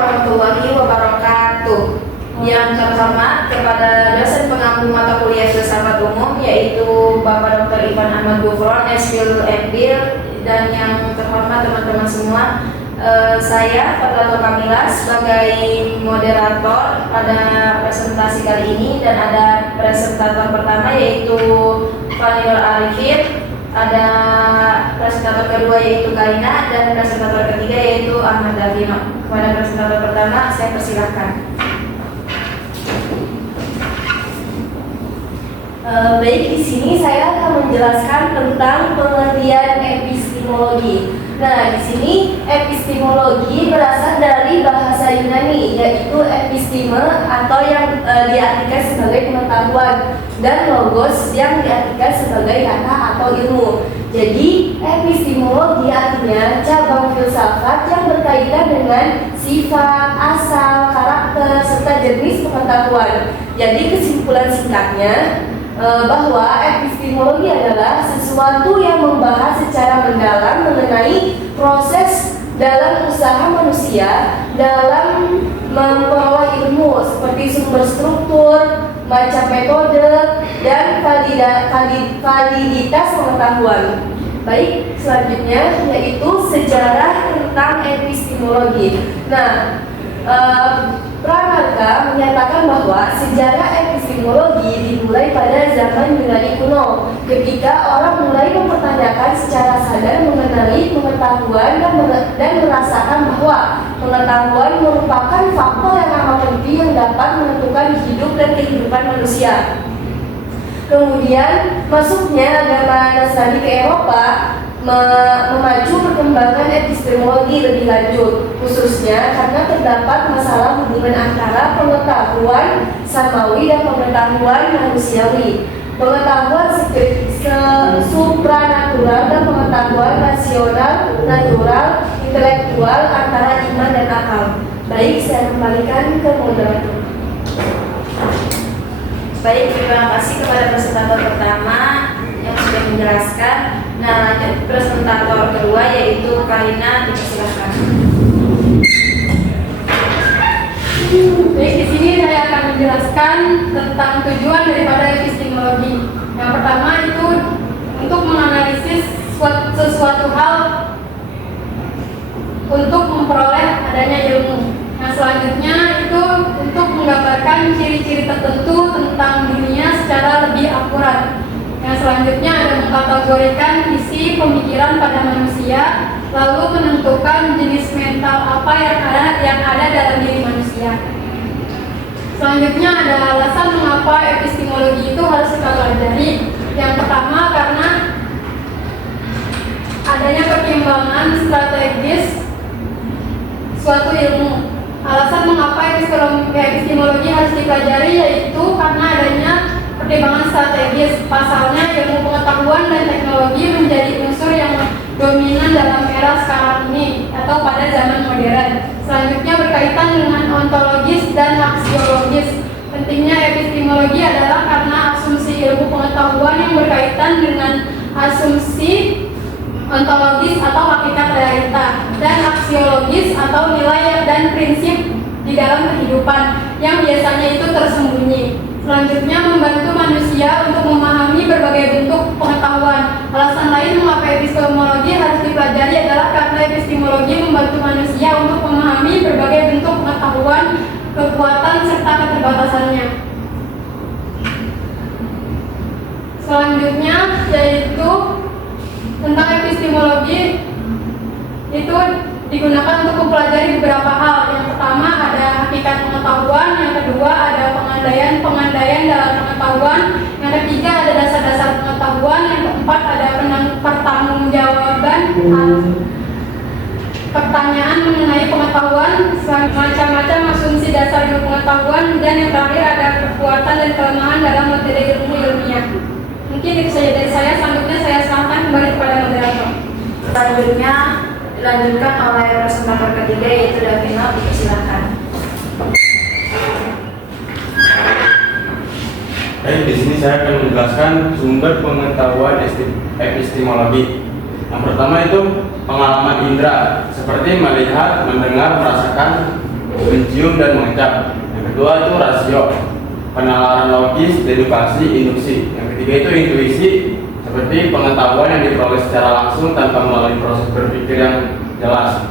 warahmatullahi wabarakatuh. Yang terhormat kepada dosen pengampu mata kuliah filsafat umum yaitu Bapak Dr. Ivan Ahmad Gufron, S.Phil M.Phil, dan yang terhormat teman-teman semua. Saya Fatlatul Kamila sebagai moderator pada presentasi kali ini, dan ada presentator pertama yaitu Fanilur Arifin, ada presentator kedua yaitu Karina, dan presentator ketiga yaitu Ahmad Davino. Kepada presentator pertama saya persilahkan. Baik, di sini saya akan menjelaskan tentang pengertian epistemologi. Nah, di sini epistemologi berasal dari bahasa Yunani, yaitu episteme atau yang diartikan sebagai pengetahuan, dan logos yang diartikan sebagai kata atau ilmu. Jadi, epistemologi artinya cabang filsafat yang berkaitan dengan sifat, asal, karakter, serta jenis pengetahuan. Jadi, kesimpulan singkatnya bahwa epistemologi adalah sesuatu yang membahas secara mendalam mengenai proses dalam usaha manusia dalam memperoleh ilmu, seperti sumber struktur, macam metode, dan validitas pengetahuan. Baik, selanjutnya yaitu sejarah tentang epistemologi. Nah, Pranarga menyatakan bahwa sejarah epistemologi dimulai pada zaman Yunani kuno, ketika orang mulai mempertanyakan secara sadar mengenai pengetahuan dan merasakan bahwa pengetahuan merupakan faktor yang amat penting yang dapat menentukan hidup dan kehidupan manusia. Kemudian masuknya agama Nasrani ke Eropa memacu perkembangan epistemologi lebih lanjut, khususnya karena terdapat masalah hubungan antara pengetahuan samawi dan pengetahuan manusiawi, pengetahuan supranatural dan pengetahuan rasional, natural, intelektual antara iman dan akal. Baik, saya kembalikan ke moderator. Baik, terima kasih kepada presentator pertama yang sudah menjelaskan. Nah, lanjut presentator kedua yaitu Karina, dipersilakan. Baik, di sini saya akan menjelaskan tentang tujuan daripada epistemologi. Yang pertama itu untuk menganalisis sesuatu hal untuk memperoleh adanya ilmu. Yang selanjutnya itu untuk menggambarkan ciri-ciri tertentu tentang dunia secara lebih akurat. Yang selanjutnya ada mengkategorikan isi pemikiran pada manusia, lalu menentukan jenis mental apa yang ada dalam diri manusia. Selanjutnya ada alasan mengapa epistemologi itu harus kita pelajari. Yang pertama karena adanya pertimbangan strategis suatu ilmu. Alasan mengapa epistemologi harus dipelajari yaitu karena adanya pertimbangan strategis. Pasalnya, ilmu pengetahuan dan teknologi menjadi unsur yang dominan dalam era sekarang ini atau pada zaman modern. Selanjutnya berkaitan dengan ontologis dan aksiologis. Pentingnya epistemologi adalah karena asumsi ilmu pengetahuan yang berkaitan dengan asumsi ontologis atau hakikat realita, dan aksiologis atau nilai dan prinsip di dalam kehidupan yang biasanya itu tersembunyi. Selanjutnya membantu manusia untuk memahami berbagai bentuk pengetahuan. Alasan lain mengapa epistemologi harus dipelajari adalah karena epistemologi membantu manusia untuk memahami berbagai bentuk pengetahuan, kekuatan serta keterbatasannya. Selanjutnya yaitu tentang epistemologi itu digunakan untuk mempelajari beberapa hal. Yang pertama ada hakikat pengetahuan, yang kedua ada pengandaian dalam pengetahuan, yang ketiga ada dasar-dasar pengetahuan, yang keempat ada pertanggungjawaban pertanyaan mengenai pengetahuan, macam-macam asumsi dasar ilmu pengetahuan, dan yang terakhir ada kekuatan dan kelemahan dalam materi ilmu ilmiah. Mungkin itu saja dari saya. Selanjutnya saya serahkan kembali kepada moderator. Selanjutnya dilanjutkan oleh presentator ketiga yaitu Davino, dipersilakan. Di sini saya akan menjelaskan sumber pengetahuan epistemologi. Yang pertama itu pengalaman indera, seperti melihat, mendengar, merasakan, mencium dan mengecap. Yang kedua itu rasio, penalaran logis, dedukasi, induksi. Yang ketiga itu intuisi, seperti pengetahuan yang diperoleh secara langsung tanpa melalui proses berpikir yang jelas.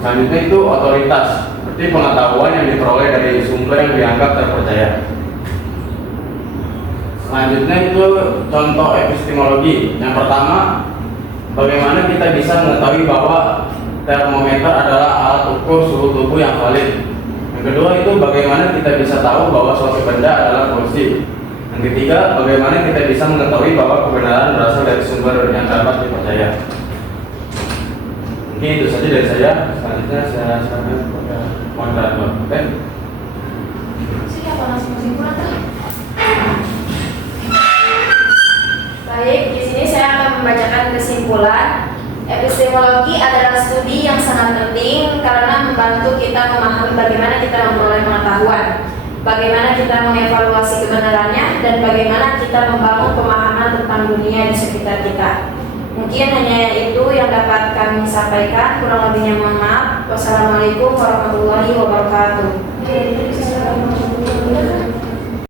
Selanjutnya itu otoritas, seperti pengetahuan yang diperoleh dari sumber yang dianggap terpercaya. Selanjutnya itu contoh epistemologi. Yang pertama, bagaimana kita bisa mengetahui bahwa termometer adalah alat ukur suhu tubuh yang valid. Yang kedua itu bagaimana kita bisa tahu bahwa suatu benda adalah positif. Yang ketiga, bagaimana kita bisa mengetahui bahwa kebenaran berasal dari sumber yang dapat dipercaya. Mungkin itu saja dari saya. Selanjutnya saya serahkan kepada moderator. Oke? Siapa langsung kesimpulan tuh? Baik, di sini saya akan membacakan kesimpulan. Epistemologi adalah studi yang sangat penting karena membantu kita memahami bagaimana kita memperoleh pengetahuan, bagaimana kita mengevaluasi kebenarannya, dan bagaimana kita membangun pemahaman tentang dunia di sekitar kita. Mungkin hanya itu yang dapat kami sampaikan. Kurang lebihnya mohon maaf. Wassalamualaikum warahmatullahi wabarakatuh.